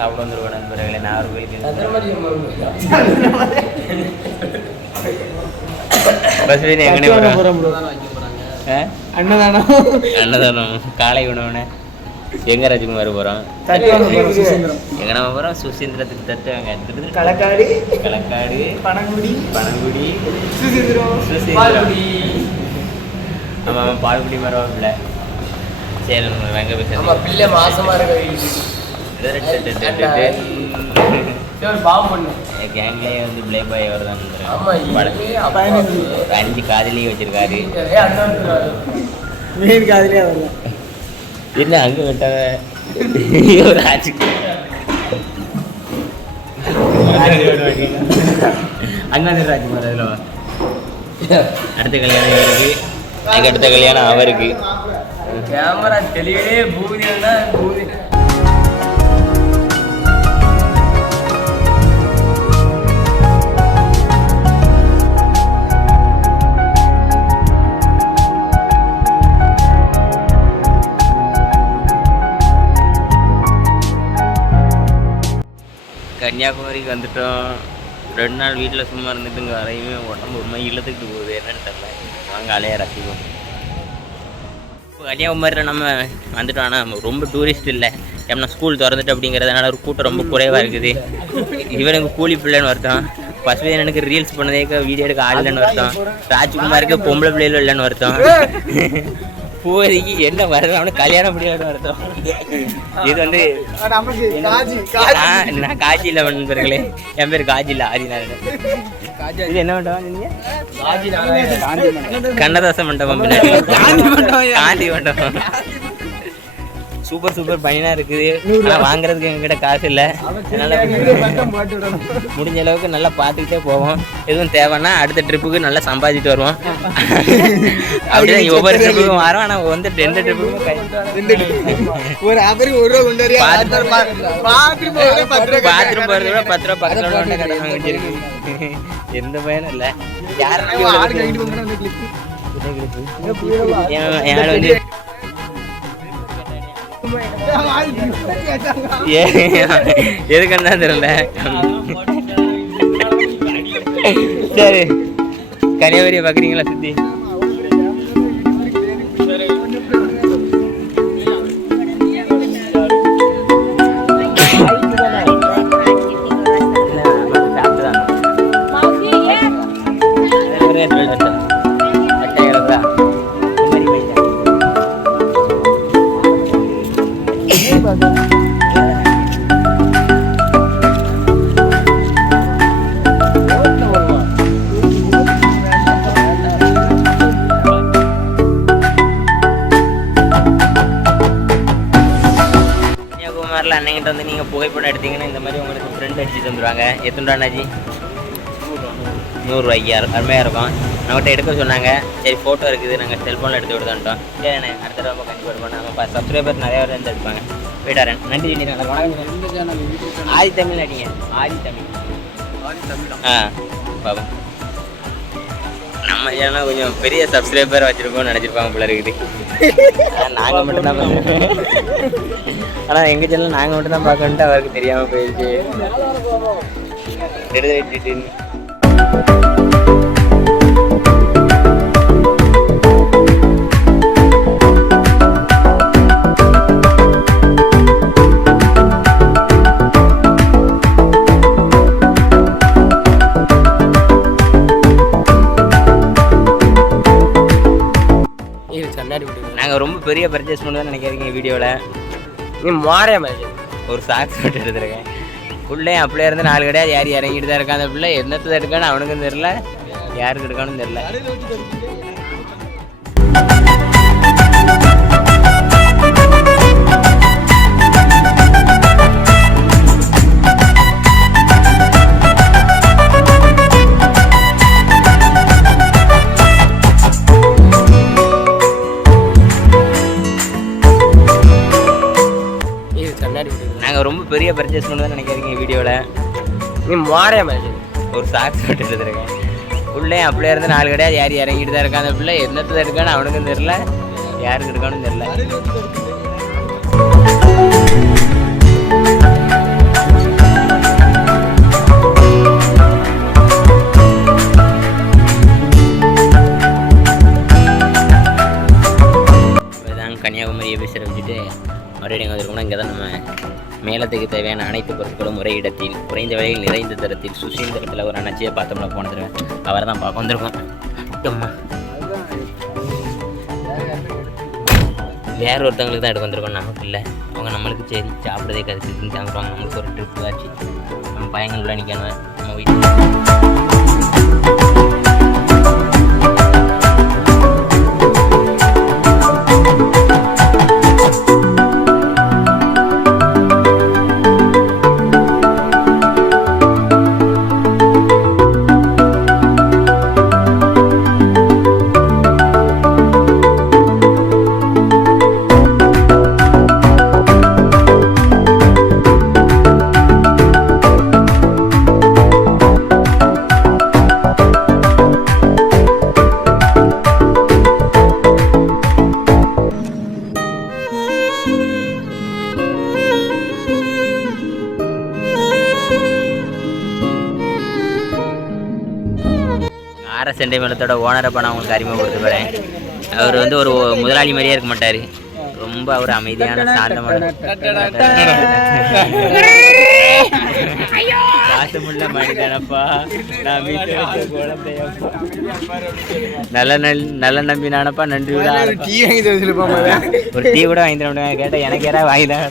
சாப்பிட வந்துருவோம் நண்பர்களே. நாகர்கோயிலுக்கு பஸ் வேணும் எங்கனே அன்னதானம் காலை உணவுனே. எங்க ராஜ்குமார் போகிறோம்? எங்க நம்ம போகிறோம்? சுசீந்திரத்துக்கு தட்டுவாங்க. களக்காடு பனங்குடி சுசீந்திரம். ஆமாம் பால்குடி மரம் பிள்ளை. சரி நம்ம வெங்க பேச பிள்ளை மாசமாக கேங்லேயே வந்து பிளே பாய் அவர் தான் 5 காதலியே வச்சிருக்காரு. மெயின் காதலியே வரல என்ன அங்கே விட்டாங்க ஒரு ஆட்சிக்கு அங்கே வந்து ராஜ்குமார் அதில் அடுத்த கல்யாணம் இவருக்கு, எனக்கு அடுத்த கல்யாணம் அவருக்கு. கேமரா தெளிவே பூதி பூதி. கன்னியாகுமரிக்கு வந்துட்டோம். 2 நாள் வீட்டில் சும்மா இருந்துட்டு இங்கே வரையுமே உடம்பு ஒரு மாதிரி இழுத்துக்கிட்டு போகுது. என்னன்னு தெரியல. வாங்க அலைய ரசிக்கும். இப்போ கன்னியாகுமரியில் நம்ம வந்துட்டோம். ஆனால் ரொம்ப டூரிஸ்ட் இல்லை. ஏன்னா ஸ்கூல் திறந்துட்டு அப்படிங்கிறதுனால ஒரு கூட்டம் ரொம்ப குறைவாக இருக்குது. இவனுக்கு கூலி பிள்ளைன்னு வருத்தம். பசுவே எனக்கு ரீல்ஸ் பண்ணதே வீடியோ எடுக்க ஆள் இல்லைன்னு வருத்தம். ராஜ்குமாருக்கு பொம்பளை பிள்ளைகளும் இல்லைன்னு வருத்தம். போதைக்கு என்ன வருது அவனுக்கு கல்யாணம் முடியாது வருத்தம். இது வந்து நான் காஜி இல்லை நண்பர்களே. என் பேர் காஜி இல்லை ஆதிநாதன். இது என்ன மண்டபம்? கண்ணதாச மண்டபம். காந்தி மண்டபம். சூப்பர் பையனாக இருக்குது. ஆனால் வாங்குறதுக்கு எங்ககிட்ட காசு இல்லை. அதனால் முடிஞ்ச அளவுக்கு நல்லா பார்த்துக்கிட்டே போவோம். எதுவும் தேவைன்னா அடுத்த ட்ரிப்புக்கு நல்லா சம்பாதிச்சுட்டு வருவோம். அப்படிதான் ஒவ்வொரு ட்ரிப்புக்கும் வரோம். ஆனால் வந்து 2 ட்ரிப்புக்கும் பாத்ரூம் போகிறத விட 10 ரூபா 10 ரூபா கடை வாங்கிச்சிருக்கு. எந்த பயனும் இல்லை. யாரும் வந்து எதுக்குன்னு தெரியல. சரி கன்னியாகுமரியை பார்க்குறீங்களா சுத்தி? அன்னைக்கிட்ட வந்து நீங்கள் புகைப்படம் எடுத்தீங்கன்னா இந்த மாதிரி உங்களுக்கு ஃப்ரெண்ட் அடிச்சு தந்துடுவாங்க. எத்தனை 100 ரூபாய்க்கு அருமையாக இருக்கும். நம்மகிட்ட எடுக்க சொன்னாங்க. சரி ஃபோட்டோ இருக்குது நாங்கள் செல்ஃபோனில் எடுத்து விடுதோன்ட்டோம். சரி நான் அடுத்த தடவை கண்டிப்பாக எடுப்போம். நம்ம சப்ஸ்கிரைபர் நிறையா பேர் வந்து எடுப்பாங்க. போயிட்டாரன் நன்றி. ஆதி தமிழ் அடிங்க. ஆதி தமிழ் பாபா நம்ம சேனல் கொஞ்சம் பெரிய சப்ஸ்கிரைபர் வச்சுருக்கோம்னு நினச்சிருப்பாங்க போல இருக்குது. நாங்கள் மட்டும்தான் பார்க்குறோம். ஆனால் எங்கள் சேனல் நாங்கள் மட்டும்தான் பார்க்கணுன்ட்டு அவருக்கு தெரியாமல் போயிடுச்சு. நாங்கள் ரொம்ப பெரிய பர்ச்சேஸ் பண்ணுவோம்னு நினைக்கிறீங்க வீடியோவில். நீ மாறே மாதிரி ஒரு சாக்ஸ் போட்டு எடுத்துருக்கேன். பிள்ளை அப்படியே இருந்து 4 கிடையாது. யார் இறங்கிட்டு தான் இருக்கான். அந்த பிள்ளை என்னத்தை எடுக்கான்னு அவனுக்கும் தெரில, யாருக்கு எடுக்கான்னு தெரில. நாங்கள் ரொம்ப பெரிய பர்ச்சேஸ் பண்ணுவோம்னு நினைக்கிறீங்க வீடியோவில். நீ மாறே மாதிரி ஒரு சாக்ஸ் போட்டு எடுத்துருக்கேன். பிள்ளை அப்படியே இருந்து 4 கிடையாது. யார் இறங்கிட்டு தான் இருக்கான். அந்த பிள்ளை என்னத்தை எடுக்கான்னு அவனுக்கும் தெரில, யாருக்கு எடுக்கான்னு தெரில. திருமணத்துக்கு தேவையான அனைத்து பொருட்களும் ஒரே இடத்தில் குறைந்த விலையில் நிறைந்த தரத்தில் சுசீந்திரத்தில் ஒரு அண்ணாச்சியை பார்த்தோம்னா போன தடவை அவரை தான் பார்க்க வந்திருக்கோம். வேற ஒருத்தவங்களுக்கு தான் எடுக்க வந்திருக்கோம், நமக்கு இல்லை. அவங்க நம்மளுக்கு சரி சாப்பிட்றதே கருத்து தாங்குவாங்க. நம்மளுக்கு ஒரு ட்ரிப் ஆச்சு. நம்ம பையங்கள் உள்ள நிற்கணும் நம்ம வீட்டில். செண்டை மேளத்தோட ஓனரை இப்போ நான் உங்களுக்கு அறிமுகப்படுத்த போகிறேன். அவர் வந்து ஒரு முதலாளி மாதிரியே இருக்க மாட்டார். ரொம்ப அவர் அமைதியான சாந்தமான பாசமுள்ள மனிதனப்பா. நான் வீட்டில் வச்ச குழந்தையப்பா. நல்ல நம்பி நானப்பா. நன்றி. ஒரு டீ கூட வாங்கி தர முடியாது. கேட்டால் எனக்கு யாராவது வாங்கி தான்.